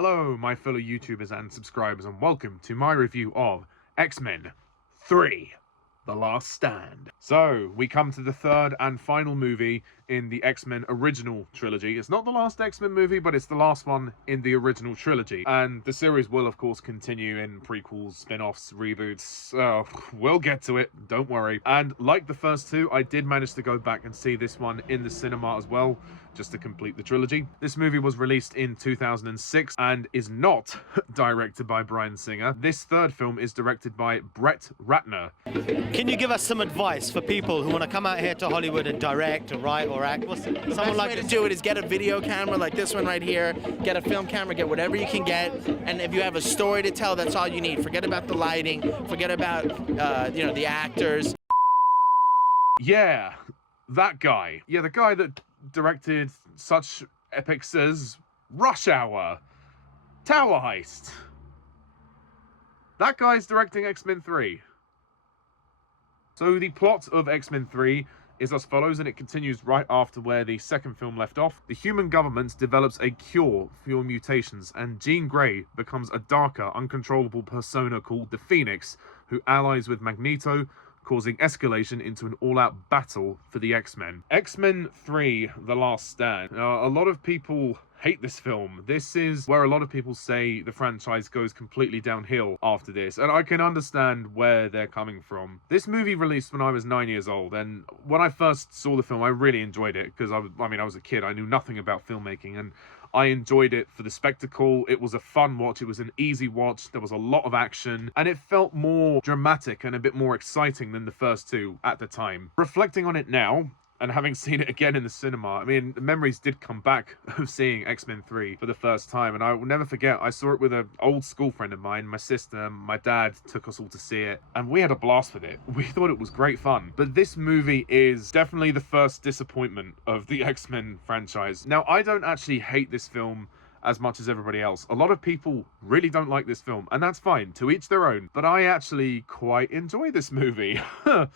Hello, my fellow YouTubers and subscribers, and welcome to my review of X-Men 3: The Last Stand. So, we come to the third and final movie in the X-Men original trilogy. It's not the last X-Men movie, but it's the last one in the original trilogy. And the series will, of course, continue in prequels, spin-offs, reboots. So, we'll get to it, don't worry. And like the first two, I did manage to go back and see this one in the cinema as well, just to complete the trilogy. This movie was released in 2006 and is not directed by Bryan Singer. This third film is directed by Brett Ratner. Can you give us some advice for people who want to come out here to Hollywood and direct or write or act? What's the best way to do it is get a video camera like this one right here, get a film camera, get whatever you can get, and if you have a story to tell, that's all you need. Forget about the lighting, forget about the actors. Yeah, that guy. Yeah, the guy that directed such epics as Rush Hour, Tower Heist. That guy's directing X-Men 3. So the plot of X-Men 3 is as follows, and it continues right after where the second film left off. The human government develops a cure for your mutations, and Jean Grey becomes a darker, uncontrollable persona called the Phoenix, who allies with Magneto, causing escalation into an all-out battle for the X-Men. X-Men 3: The Last Stand. Now, a lot of people hate this film. This is where a lot of people say the franchise goes completely downhill after this, and I can understand where they're coming from. This movie released when I was 9 years old, and when I first saw the film, I really enjoyed it, because I was a kid. I knew nothing about filmmaking, and I enjoyed it for the spectacle. It was a fun watch. It was an easy watch. There was a lot of action, and it felt more dramatic and a bit more exciting than the first two at the time. Reflecting on it now, and having seen it again in the cinema, I mean, memories did come back of seeing X-Men 3 for the first time, and I will never forget, I saw it with an old school friend of mine. My sister, my dad took us all to see it, and we had a blast with it. We thought it was great fun. But this movie is definitely the first disappointment of the X-Men franchise. Now, I don't actually hate this film as much as everybody else. A lot of people really don't like this film, and that's fine, to each their own, but I actually quite enjoy this movie.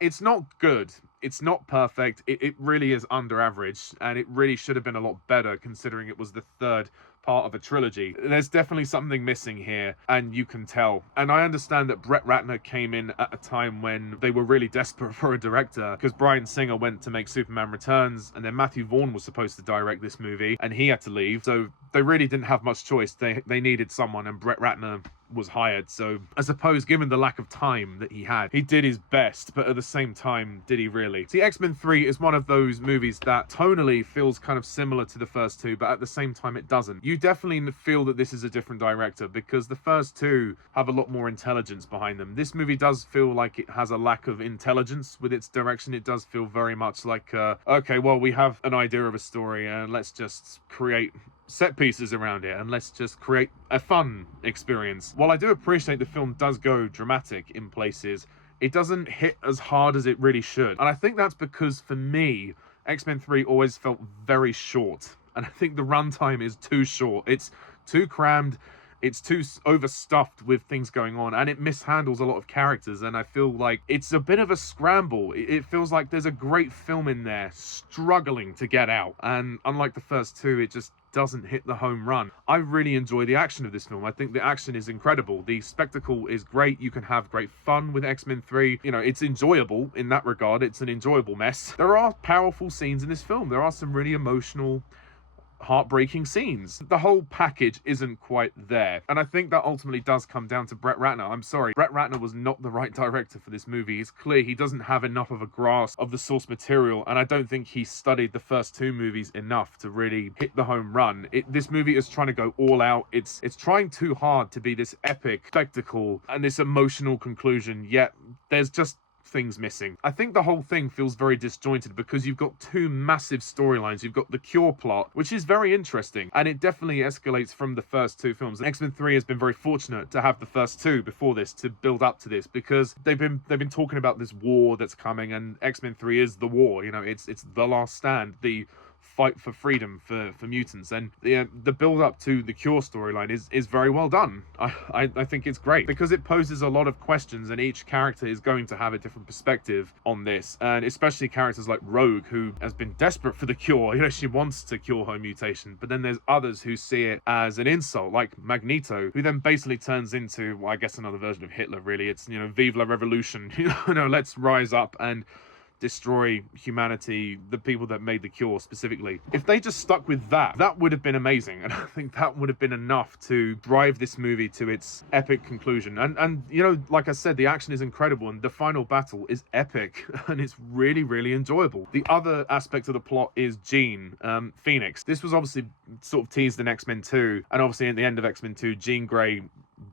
It's not good. It's not perfect. It really is under average, and it really should have been a lot better considering it was the third part of a trilogy. There's definitely something missing here, and you can tell. And I understand that Brett Ratner came in at a time when they were really desperate for a director, because Bryan Singer went to make Superman Returns, and then Matthew Vaughn was supposed to direct this movie, and he had to leave, so they really didn't have much choice. They needed someone, and Brett Ratner was hired. So I suppose, given the lack of time that he had, he did his best, but at the same time, did he really? See, X-Men 3 is one of those movies that tonally feels kind of similar to the first two, but at the same time it doesn't. You definitely feel that this is a different director, because the first two have a lot more intelligence behind them. This movie does feel like it has a lack of intelligence with its direction. It does feel very much like, okay, well, we have an idea of a story, and let's just create set pieces around it, and let's just create a fun experience. While I do appreciate the film does go dramatic in places, it doesn't hit as hard as it really should. And I think that's because, for me, X-Men 3 always felt very short. And I think the runtime is too short. It's too crammed. It's too overstuffed with things going on, and it mishandles a lot of characters, and I feel like it's a bit of a scramble. It feels like there's a great film in there struggling to get out, and unlike the first two, it just doesn't hit the home run. I really enjoy the action of this film. I think the action is incredible. The spectacle is great. You can have great fun with X-Men 3. You know, it's enjoyable in that regard. It's an enjoyable mess. There are powerful scenes in this film. There are some really emotional, heartbreaking scenes. The whole package isn't quite there, and I think that ultimately does come down to Brett Ratner. I'm sorry, Brett Ratner was not the right director for this movie. It's clear he doesn't have enough of a grasp of the source material, and I don't think he studied the first two movies enough to really hit the home run. This movie is trying to go all out. It's trying too hard to be this epic spectacle and this emotional conclusion, yet there's just things missing. I think the whole thing feels very disjointed because you've got two massive storylines. You've got the Cure plot, which is very interesting, and it definitely escalates from the first two films. X-Men 3 has been very fortunate to have the first two before this to build up to this, because they've been talking about this war that's coming, and X-Men 3 is the war. You know, it's the last stand, the fight for freedom for mutants. And the build up to the Cure storyline is very well done. I think it's great because it poses a lot of questions, and each character is going to have a different perspective on this, and especially characters like Rogue, who has been desperate for the cure. You know, she wants to cure her mutation, but then there's others who see it as an insult, like Magneto, who then basically turns into, well, I guess another version of Hitler, really. It's, you know, Vive la Revolution, you know, let's rise up and destroy humanity, the people that made the cure specifically. If they just stuck with that, that would have been amazing, and I think that would have been enough to drive this movie to its epic conclusion. And you know, like I said, the action is incredible, and the final battle is epic, and it's really, really enjoyable. The other aspect of the plot is Jean, Phoenix. This was obviously sort of teased in X-Men 2, and obviously at the end of X-Men 2, Jean Grey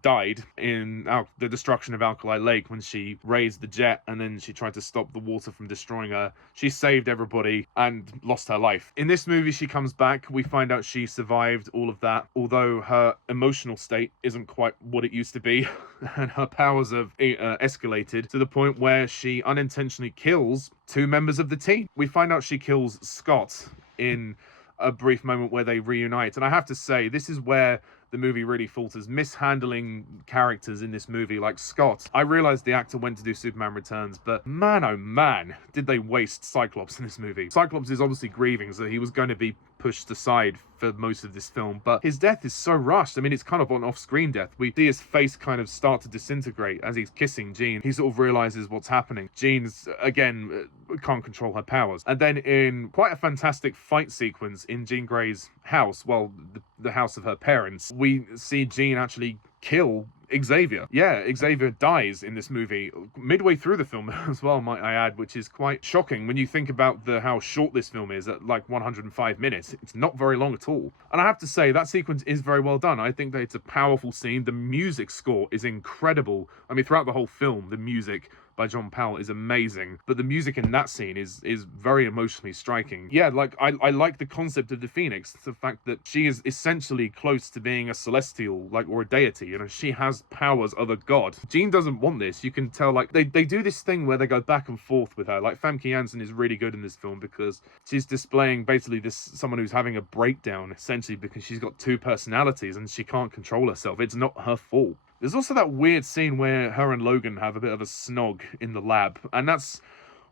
died in the destruction of Alkali Lake when she raised the jet, and then she tried to stop the water from destroying her. She saved everybody and lost her life. In this movie, she comes back. We find out she survived all of that, although her emotional state isn't quite what it used to be, and her powers have escalated to the point where she unintentionally kills 2 members of the team. We find out she kills Scott in a brief moment where they reunite, and I have to say, this is where the movie really falters. Mishandling characters in this movie, like Scott. I realized the actor went to do Superman Returns, but man, oh man, did they waste Cyclops in this movie. Cyclops is obviously grieving, so he was going to be pushed aside for most of this film, but his death is so rushed. I mean, it's kind of an off-screen death. We see his face kind of start to disintegrate as he's kissing Jean. He sort of realizes what's happening. Jean's, again, can't control her powers. And then in quite a fantastic fight sequence in Jean Grey's house, well, the house of her parents, we see Jean actually kill Xavier. Yeah, Xavier dies in this movie midway through the film as well, might I add, which is quite shocking when you think about how short this film is at like 105 minutes. It's not very long at all. And I have to say, that sequence is very well done. I think that it's a powerful scene. The music score is incredible. I mean, throughout the whole film, the music by John Powell is amazing, but the music in that scene is very emotionally striking. Yeah, like I like the concept of the Phoenix, the fact that she is essentially close to being a celestial, like, or a deity. You know, she has powers of a god. Jean doesn't want this. You can tell, like, they do this thing where they go back and forth with her. Like, Famke Janssen is really good in this film because she's displaying basically someone who's having a breakdown, essentially, because she's got 2 personalities and she can't control herself. It's not her fault. There's also that weird scene where her and Logan have a bit of a snog in the lab. And that's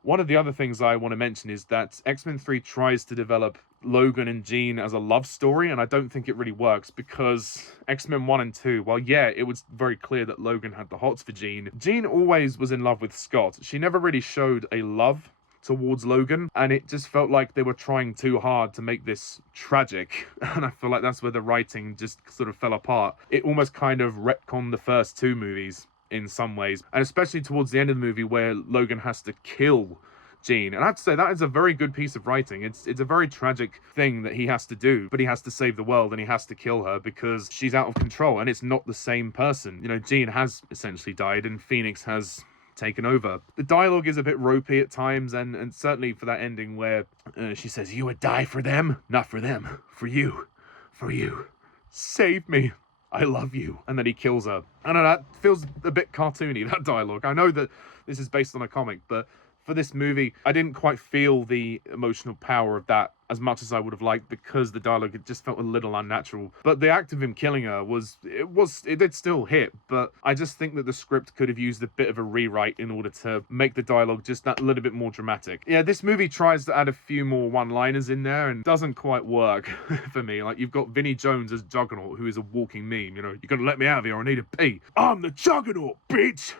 one of the other things I want to mention, is that X-Men 3 tries to develop Logan and Jean as a love story, and I don't think it really works, because X-Men 1 and 2, well, yeah, it was very clear that Logan had the hots for Jean. Jean always was in love with Scott. She never really showed a love towards Logan, and it just felt like they were trying too hard to make this tragic, and I feel like that's where the writing just sort of fell apart. It almost kind of retconned the first 2 movies in some ways, and especially towards the end of the movie where Logan has to kill Jean. And I have to say, that is a very good piece of writing. It's a very tragic thing that he has to do, but he has to save the world and he has to kill her because she's out of control, and it's not the same person. You know, Jean has essentially died and Phoenix has taken over. The dialogue is a bit ropey at times, and certainly for that ending where she says, "You would die for them? Not for them. For you. For you. Save me. I love you." And then he kills her. I don't know, that feels a bit cartoony, that dialogue. I know that this is based on a comic, but for this movie, I didn't quite feel the emotional power of that as much as I would have liked, because the dialogue, it just felt a little unnatural. But the act of him killing her it did still hit, but I just think that the script could have used a bit of a rewrite in order to make the dialogue just that little bit more dramatic. Yeah, this movie tries to add a few more one-liners in there and doesn't quite work for me. Like, you've got Vinnie Jones as Juggernaut, who is a walking meme, you know, "You're gonna let me out of here, I need a pee. I'm the Juggernaut, bitch!"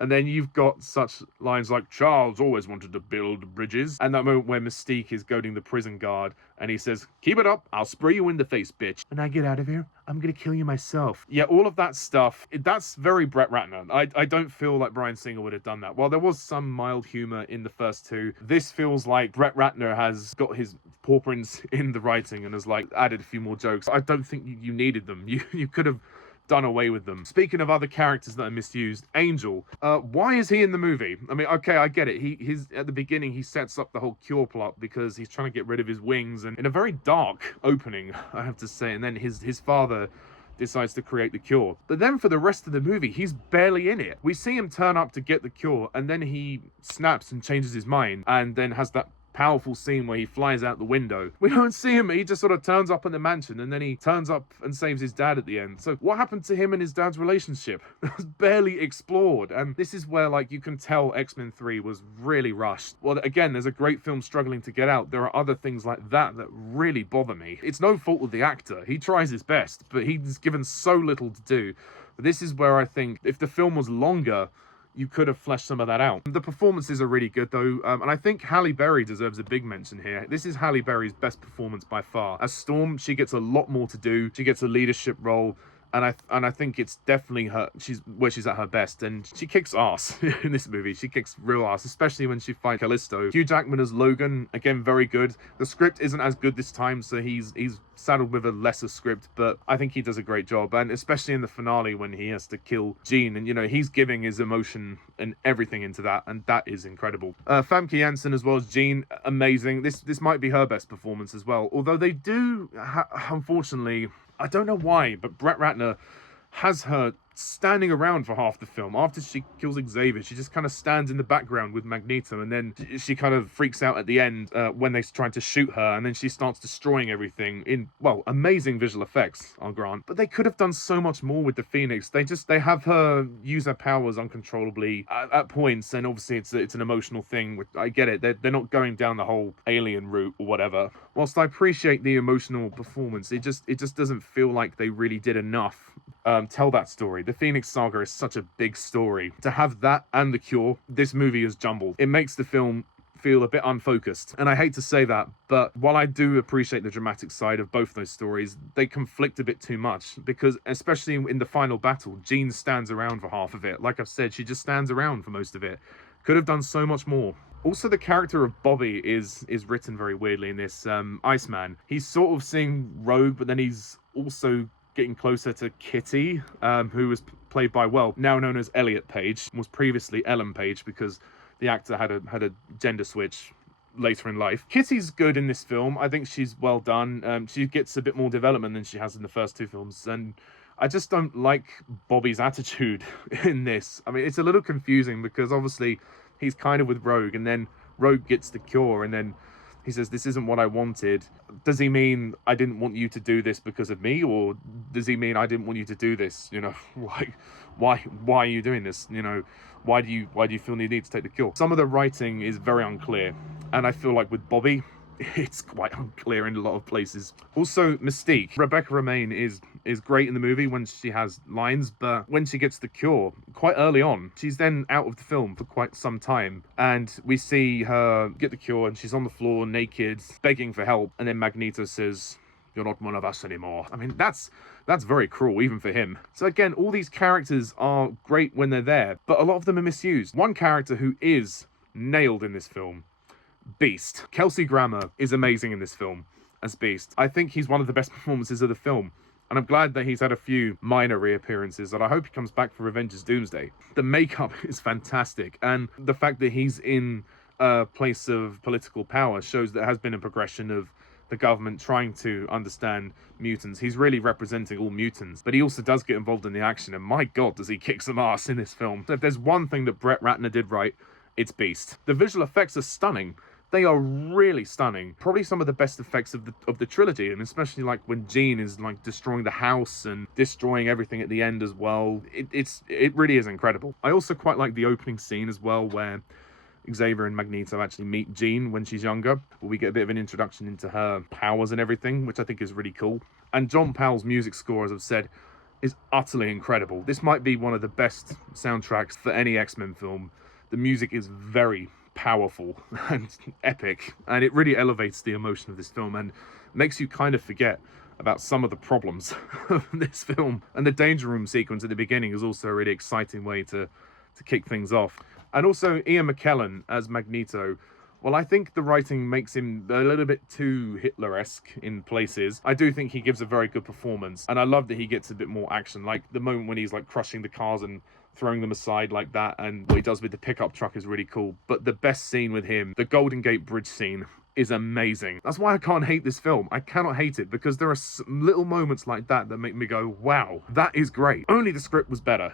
And then you've got such lines like, "Charles always wanted to build bridges." And that moment where Mystique is goading the prison guard and he says, "Keep it up, I'll spray you in the face, bitch. When I get out of here, I'm gonna kill you myself." Yeah, all of that stuff, that's very Brett Ratner. I don't feel like Bryan Singer would have done that. While there was some mild humor in the first 2, this feels like Brett Ratner has got his paw prints in the writing and has, like, added a few more jokes. I don't think you needed them. You could have done away with them. Speaking of other characters that are misused, Angel. Why is he in the movie? I mean, okay, I get it. He's at the beginning, he sets up the whole cure plot because he's trying to get rid of his wings, and in a very dark opening, I have to say. And then his father decides to create the cure. But then for the rest of the movie, he's barely in it. We see him turn up to get the cure, and then he snaps and changes his mind, and then has that powerful scene where he flies out the window. We don't see him, he just sort of turns up in the mansion, and then he turns up and saves his dad at the end. So what happened to him and his dad's relationship? It was barely explored, and this is where, like, you can tell X-Men 3 was really rushed. Well, again, there's a great film struggling to get out. There are other things like that that really bother me. It's no fault of the actor. He tries his best, but he's given so little to do. But this is where I think if the film was longer, you could have fleshed some of that out. The performances are really good, though, and I think Halle Berry deserves a big mention here. This is Halle Berry's best performance by far. As Storm, she gets a lot more to do. She gets a leadership role, and I think it's definitely her. She's at her best, and she kicks ass in this movie. She kicks real ass, especially when she fights Callisto. Hugh Jackman as Logan, again, very good. The script isn't as good this time, so he's saddled with a lesser script, but I think he does a great job, and especially in the finale when he has to kill Jean, and he's giving his emotion and everything into that, and that is incredible. Famke Janssen as well as Jean, amazing. This might be her best performance as well, although they do unfortunately, I don't know why, but Brett Ratner has her standing around for half the film. After she kills Xavier, she just kind of stands in the background with Magneto, and then she kind of freaks out at the end when they're trying to shoot her, and then she starts destroying everything in, well, amazing visual effects, I'll grant. But they could have done so much more with the Phoenix. They have her use her powers uncontrollably at points, and obviously it's an emotional thing, which I get it. They're not going down the whole alien route or whatever. Whilst I appreciate the emotional performance, it just doesn't feel like they really did enough tell that story. The Phoenix Saga is such a big story. To have that and The Cure, this movie is jumbled. It makes the film feel a bit unfocused. And I hate to say that, but while I do appreciate the dramatic side of both those stories, they conflict a bit too much, because especially in the final battle, Jean stands around for half of it. Like I've said, she just stands around for most of it. Could have done so much more. Also, the character of Bobby is written very weirdly in this. Iceman, he's sort of seeing Rogue, but then he's also getting closer to Kitty, who was played by, well, now known as Elliot Page, was previously Ellen Page because the actor had a gender switch later in life. Kitty's good in this film. I think she's well done. She gets a bit more development than she has in the first two films, and I just don't like Bobby's attitude in this. I mean, it's a little confusing because obviously he's kind of with Rogue, and then Rogue gets the cure, and then he says, "This isn't what I wanted." Does he mean I didn't want you to do this because of me, or does he mean I didn't want you to do this? Like, why are you doing this? Why do you feel the need to take the cure? Some of the writing is very unclear, and I feel like with Bobby, it's quite unclear in a lot of places. Also, Mystique. Rebecca Romijn is great in the movie when she has lines, but when she gets the cure, quite early on, she's then out of the film for quite some time, and we see her get the cure, and she's on the floor naked, begging for help, and then Magneto says, "You're not one of us anymore." I mean, that's very cruel, even for him. So again, all these characters are great when they're there, but a lot of them are misused. One character who is nailed in this film, Beast. Kelsey Grammer is amazing in this film as Beast. I think he's one of the best performances of the film, and I'm glad that he's had a few minor reappearances, and I hope he comes back for Avengers Doomsday. The makeup is fantastic, and the fact that he's in a place of political power shows there has been a progression of the government trying to understand mutants. He's really representing all mutants, but he also does get involved in the action, and my god, does he kick some ass in this film. So if there's one thing that Brett Ratner did right, it's Beast. The visual effects are stunning. They are really stunning. Probably some of the best effects of the trilogy, and especially like when Jean is like destroying the house and destroying everything at the end as well. It really is incredible. I also quite like the opening scene as well, where Xavier and Magneto actually meet Jean when she's younger. We get a bit of an introduction into her powers and everything, which I think is really cool. And John Powell's music score, as I've said, is utterly incredible. This might be one of the best soundtracks for any X-Men film. The music is very powerful and epic, and it really elevates the emotion of this film and makes you kind of forget about some of the problems of this film. And the Danger Room sequence at the beginning is also a really exciting way to kick things off. And also Ian McKellan as Magneto. Well, I think the writing makes him a little bit too Hitler-esque in places. I do think he gives a very good performance, and I love that he gets a bit more action, like the moment when he's like crushing the cars and throwing them aside like that, and what he does with the pickup truck is really cool. But the best scene with him, the Golden Gate Bridge scene, is amazing. That's why I can't hate this film. I cannot hate it, because there are little moments like that that make me go, wow, that is great. Only the script was better.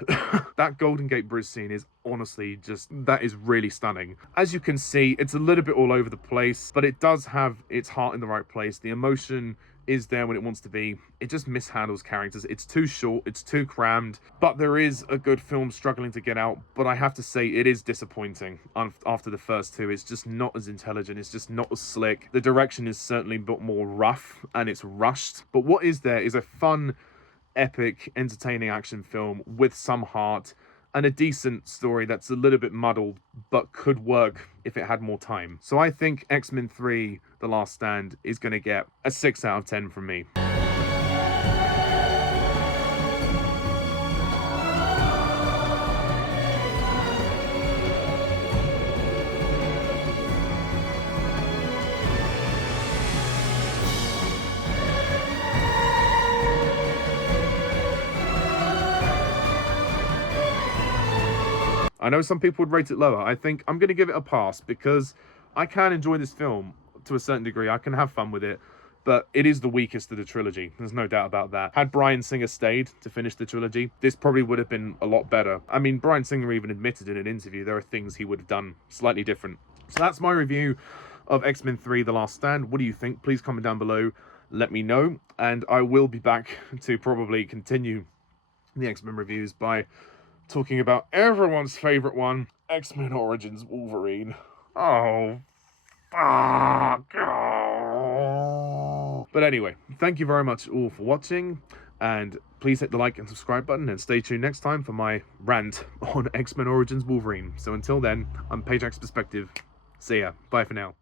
That Golden Gate Bridge scene is honestly just, that is really stunning. As you can see, it's a little bit all over the place, but it does have its heart in the right place. The emotion is there when it wants to be. It just mishandles characters. It's too short, it's too crammed, but there is a good film struggling to get out. But I have to say, it is disappointing after the first two. It's just not as intelligent, it's just not as slick. The direction is certainly a bit more rough and it's rushed, but what is there is a fun, epic, entertaining action film with some heart and a decent story that's a little bit muddled, but could work if it had more time. So I think X-Men 3, The Last Stand, is going to get a 6 out of 10 from me. I know some people would rate it lower. I think I'm going to give it a pass, because I can enjoy this film to a certain degree. I can have fun with it, but it is the weakest of the trilogy. There's no doubt about that. Had Bryan Singer stayed to finish the trilogy, this probably would have been a lot better. I mean, Bryan Singer even admitted in an interview there are things he would have done slightly different. So that's my review of X-Men 3, The Last Stand. What do you think? Please comment down below. Let me know. And I will be back to probably continue the X-Men reviews by talking about everyone's favorite one, X-Men Origins Wolverine. Oh, fuck. Oh. But anyway, thank you very much all for watching, and please hit the like and subscribe button, and stay tuned next time for my rant on X-Men Origins Wolverine. So until then, I'm Pajak's Perspective. See ya. Bye for now.